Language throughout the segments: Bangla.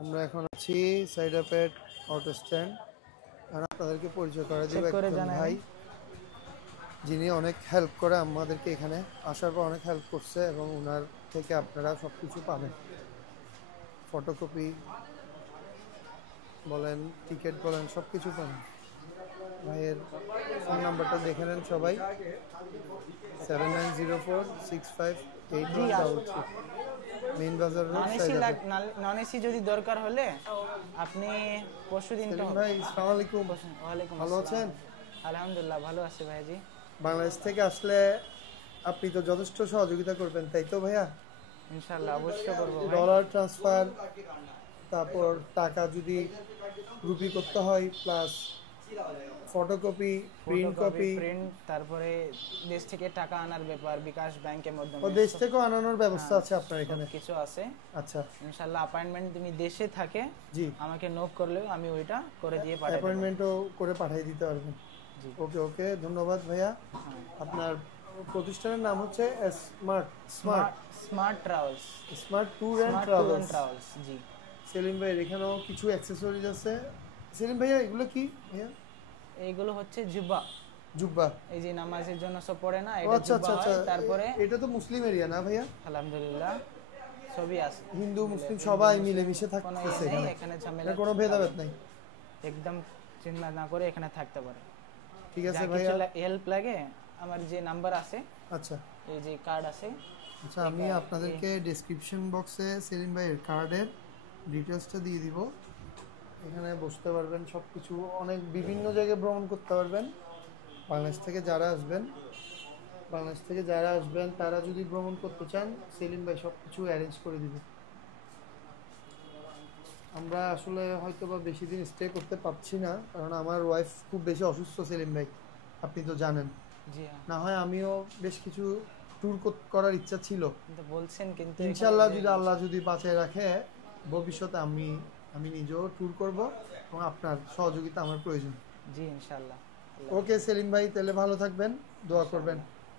আমরা এখন আছি সাইডাপেট অটো স্ট্যান্ড। আর আপনাদেরকে পরিচয় করে দেব একজন ভাই, যিনি অনেক হেল্প করে আমাদেরকে, এখানে আসার পর অনেক হেল্প করছে এবং ওনার থেকে আপনারা সব কিছু পাবেন। ফটোকপি বলেন, টিকিট বলেন, সব কিছু পাবেন। ভাইয়ের ফোন নাম্বারটা দেখে নেন সবাই, 7904658133, মেইন বাজার রোড, সাইডাপেট। নন এসি যদি দরকার হলে আপনি পরশুদিন। ভাই আসসালামু আলাইকুম। ওয়ালাইকুম ভালো আছেন? আলহামদুলিল্লাহ ভালো আছি ভাইজি। বাংলাদেশ থেকে আসলে আপনি তো যথেষ্ট সহযোগিতা করবেন, তাই তো ভাইয়া? ইনশাআল্লাহ অবশ্যই করব ভাই। ডলার ট্রান্সফার, তারপর টাকা যদি রুপি করতে হয়, প্লাস ফটোকপি, প্রিন্ট কপি, তারপরে দেশ থেকে টাকা আনার ব্যাপার বিকাশ ব্যাংকের মাধ্যমে। ও দেশ থেকে আনানোর ব্যবস্থা আছে আপনার এখানে? কিছু আছে। আচ্ছা ইনশাআল্লাহ অ্যাপয়েন্টমেন্ট তুমি দেশে থাকে জি আমাকে নক করলেও আমি ওইটা করে দিয়ে পাঠাই দেব। অ্যাপয়েন্টমেন্টও করে পাঠিয়ে দিতে পারবেন। জি ওকে ওকে, ধন্যবাদ ভাইয়া। আপনার প্রতিষ্ঠানের নাম হচ্ছে smart smart smart travels, smart tour and travels. জি সেলিম ভাই, এখানেও কিছু অ্যাকসেসরিজ আছে। সেলিম ভাইয়া এগুলো কি ভাইয়া? এইগুলো হচ্ছে জুব্বা। জুব্বা, এই যে নামাজের জন্য সব পড়ে না, এটা জুব্বা হয়। তারপরে এটা তো মুসলিম এরিয়া না ভাইয়া? আলহামদুলিল্লাহ সবই আছে, হিন্দু মুসলিম সবাই মিলেমিশে থাকতেছে এখানে, এখানে ঝামেলা কোনো ভেদাভেদ নাই, একদম চিন্তা না করে এখানে থাকতে পারে। ঠিক আছে ভাইয়া। হেল্প লাগে আমার যে নাম্বার আছে, আচ্ছা এই যে কার্ড আছে। আচ্ছা, আমি আপনাদেরকে ডেসক্রিপশন বক্সে সেলিম ভাইয়ের কার্ডের ডিটেলসটা দিয়ে দিব। এখানে বসতে পারবেন, সব কিছু অনেক বিভিন্ন জায়গায় ভ্রমণ করতে পারবেন। বাংলাদেশ থেকে যারা আসবেন তারা যদি ভ্রমণ করতে চান, সেলিম ভাই সব কিছু অ্যারেঞ্জ করে দিবে। আমরা আসলে হয়তো বা বেশি দিন স্টে করতে পারছি না, কারণ আমার ওয়াইফ খুব বেশি অসুস্থ সেলিম ভাই, আপনি তো জানেন। না হয় আমিও বেশ কিছু ট্যুর করার ইচ্ছা ছিল বলছেন, কিন্তু ইনশাআল্লাহ যদি আল্লাহ যদি বাঁচায় রাখে, ভবিষ্যতে আমি নিজেও ট্যুর করব এবং আপনার সহযোগিতা আমার প্রয়োজন। জি ইনশাআল্লাহ। ওকে সেলিম ভাই, তাহলে ভালো থাকবেন, দোয়া করবেন।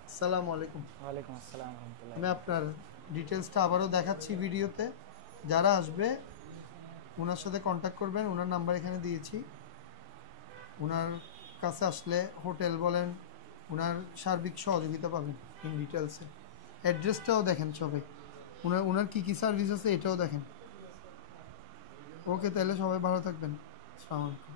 আসসালামু আলাইকুম। ওয়ালাইকুম আসসালাম ওয়া রাহমাতুল্লাহ। আমি আপনার ডিটেলসটা আবারও দেখাচ্ছি ভিডিওতে। যারা আসবে ওনার সাথে কন্ট্যাক্ট করবেন, ওনার নাম্বার এখানে দিয়েছি। ওনার কাছে আসলে হোটেল বলেন, ওনার সার্বিক সহযোগিতা পাবেন ইন ডিটেলসে। অ্যাড্রেসটাও দেখেন সবাই, ওনার কী কী সার্ভিস আছে এটাও দেখেন। ওকে, তাহলে সবাই ভালো থাকবেন। আসসালামু আলাইকুম।